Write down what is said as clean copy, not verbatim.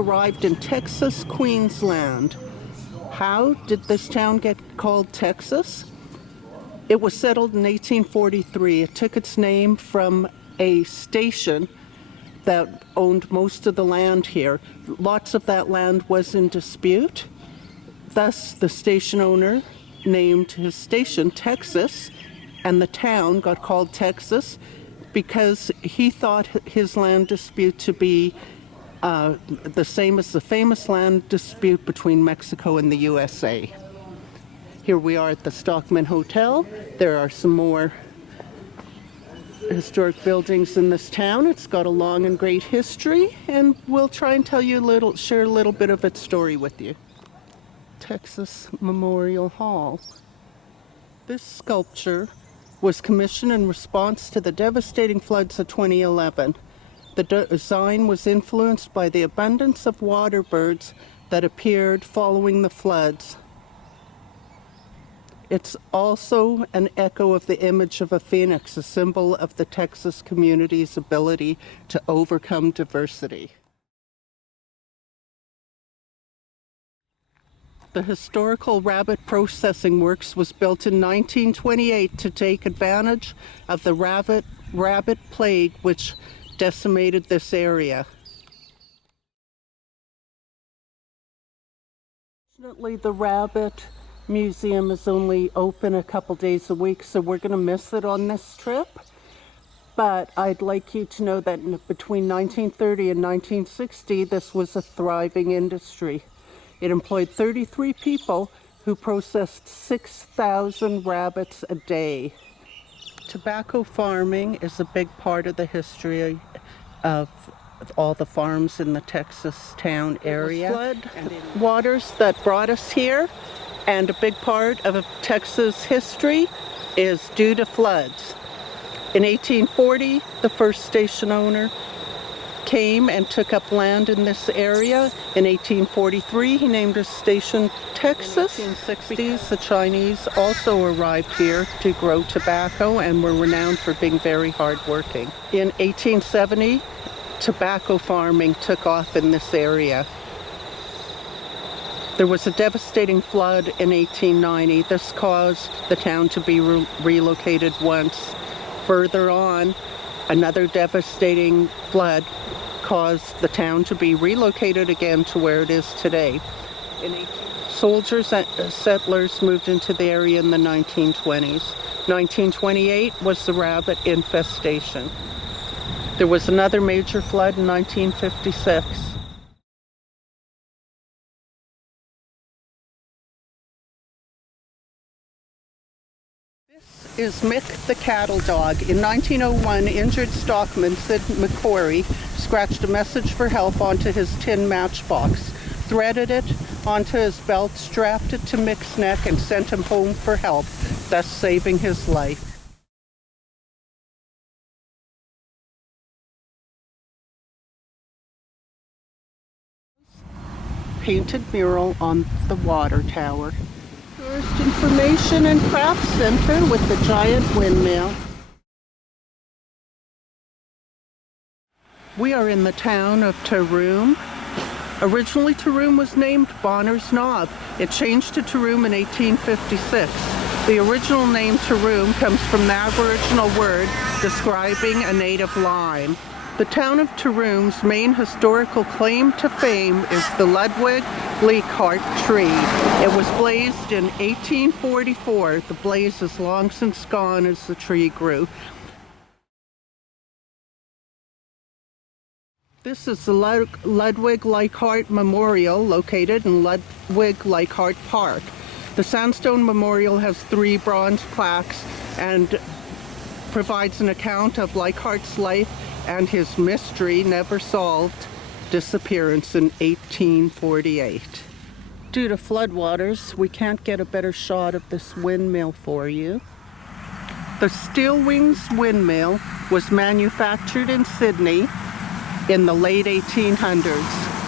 arrived in Texas, Queensland. How did this town get called Texas? It was settled in 1843. It took its name from a station that owned most of the land here. Lots of that land was in dispute. Thus, the station owner named his station Texas, and the town got called Texas because he thought his land dispute to be the same as the famous land dispute between Mexico and the USA. Here we are at the Stockman Hotel. There are some more historic buildings in this town. It's got a long and great history, and we'll try and share a little bit of its story with you. Texas Memorial Hall. This sculpture was commissioned in response to the devastating floods of 2011. The design was influenced by the abundance of water birds that appeared following the floods. It's also an echo of the image of a phoenix, a symbol of the Texas community's ability to overcome diversity. The historical rabbit processing works was built in 1928 to take advantage of the rabbit plague which decimated this area. Fortunately, the rabbit museum is only open a couple days a week, so we're going to miss it on this trip. But I'd like you to know that between 1930 and 1960, this was a thriving industry. It employed 33 people who processed 6,000 rabbits a day. Tobacco farming is a big part of the history of all the farms in the Texas town area. Flood waters that brought us here, and a big part of Texas history is due to floods. In 1840, the first station owner came and took up land in this area. In 1843, he named his station Texas. In the 1960s, the Chinese also arrived here to grow tobacco and were renowned for being very hardworking. In 1870, tobacco farming took off in this area. There was a devastating flood in 1890. This caused the town to be relocated once. Further on, another devastating flood caused the town to be relocated again to where it is today. Soldiers and settlers moved into the area in the 1920s. 1928 was the rabbit infestation. There was another major flood in 1956. Is Mick the cattle dog. In 1901, injured stockman Sid McQuarrie scratched a message for help onto his tin matchbox, threaded it onto his belt, strapped it to Mick's neck, and sent him home for help, thus saving his life. Painted mural on the water tower. Tourist Information and Craft Center with the giant windmill. We are in the town of Taroom. Originally, Taroom was named Bonner's Knob. It changed to Taroom in 1856. The original name Taroom comes from the Aboriginal word describing a native lime. The town of Taroom's main historical claim to fame is the Ludwig Leichhardt tree. It was blazed in 1844. The blaze is long since gone as the tree grew. This is the Ludwig Leichhardt Memorial, located in Ludwig Leichhardt Park. The sandstone memorial has 3 bronze plaques and provides an account of Leichhardt's life and his mystery never solved disappearance in 1848. Due to floodwaters, we can't get a better shot of this windmill for you. The Steel Wings Windmill was manufactured in Sydney in the late 1800s.